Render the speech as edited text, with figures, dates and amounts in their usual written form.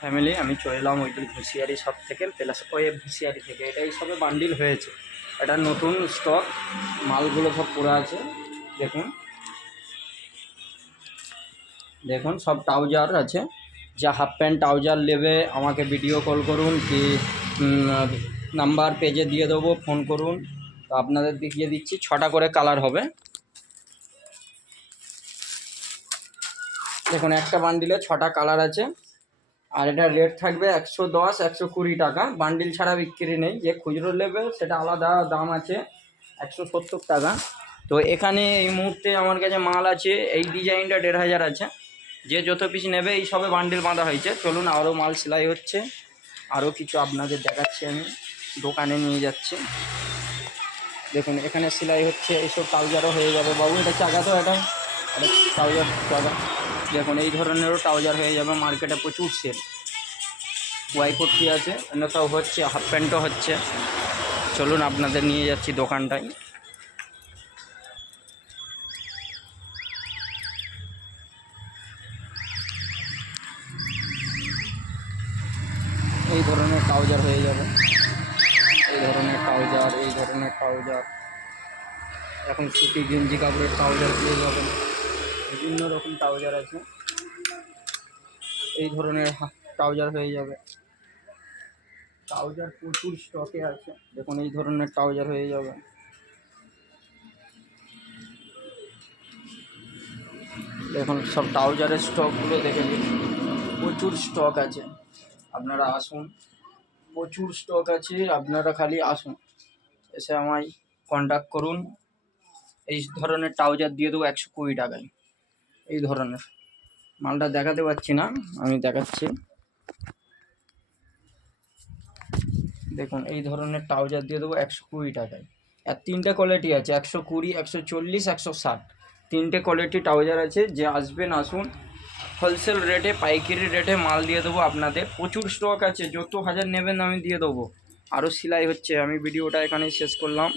Family আমি চলে এলাম ওইদিন হুঁশিয়ারি শপ থেকে প্লাস ওয়েব হুঁশিয়ারি থেকে। এটা এই সবে বান্ডিল হয়েছে, এটা নতুন স্টক, মালগুলো সব পুরো আছে। দেখুন দেখুন সব ট্রাউজার আছে। যা হাফ প্যান্ট ট্রাউজার নেবে আমাকে ভিডিও কল করুন, কি নাম্বার পেজে দিয়ে দেবো, ফোন করুন। তো আপনাদের দেখিয়ে দিচ্ছি, 6টা করে কালার হবে। দেখুন একটা বান্ডিলে 6টা কালার আছে, আর এটা রেট থাকবে 110 120 টাকা। বান্ডিল ছাড়া বিক্রি নেই, যে খুচরো নেবে সেটা আলাদা দাম আছে 170 টাকা। তো এখানে এই মুহূর্তে আমার কাছে মাল আছে, এই ডিজাইনটা 1500 আছে। যে যত পিস নেবে এই সবে বান্ডিল বাঁধা হয়েছে। চলুন আরও মাল সেলাই হচ্ছে, আরও কিছু আপনাদের দেখাচ্ছি। আমি দোকানে নিয়ে যাচ্ছি। দেখুন এখানে সেলাই হচ্ছে, এইসব ট্রাউজারও হয়ে যাবে বাবু। এটা চাকা তো, এটা ট্রাউজার চাকা। দেখুন এই ধরনেরও ট্রাউজার হয়ে যাবে, মার্কেটে প্রচুর সেল। ওয়াইকোটি আছে, অন্যথাও হচ্ছে, হাফ প্যান্টও হচ্ছে। চলুন আপনাদের নিয়ে যাচ্ছি দোকানটায়। এই ধরনের ট্রাউজার হয়ে যাবে, এই ধরনের ট্রাউজার, এই ধরনের ট্রাউজার। এখন সুতি গেঞ্জি কাপড়ের ট্রাউজার পেয়ে যাবেন, বিভিন্ন রকম ট্রাউজার আছে। এই ধরনের ট্রাউজার হয়ে যাবে। ট্রাউজার প্রচুর স্টকে আছে, দেখুন এই ধরনের ট্রাউজার হয়ে যাবে। দেখুন সব ট্রাউজারের স্টকগুলো দেখে নিন, প্রচুর স্টক আছে। আপনারা আসুন, প্রচুর স্টক আছে, আপনারা খালি আসুন, এসে আমায় কন্ট্যাক্ট করুন। এই ধরনের ট্রাউজার দিয়ে দেবো 120 টাকায়। এই ধরনের মালটা দেখাতে পারছি না, আমি দেখাচ্ছি। দেখুন এই ধরনের ট্রাউজার দিয়ে দেবো 120 টাকায়। আর 3টে কোয়ালিটি আছে, 120, 140, 160। 3টে কোয়ালিটি ট্রাউজার আছে। যে আসবেন আসুন, হোলসেল রেটে, পাইকারি রেটে মাল দিয়ে দেবো আপনাদের। প্রচুর স্টক আছে, যত হাজার নেবেন আমি দিয়ে দেবো। আরও সেলাই হচ্ছে। আমি ভিডিওটা এখানেই শেষ করলাম।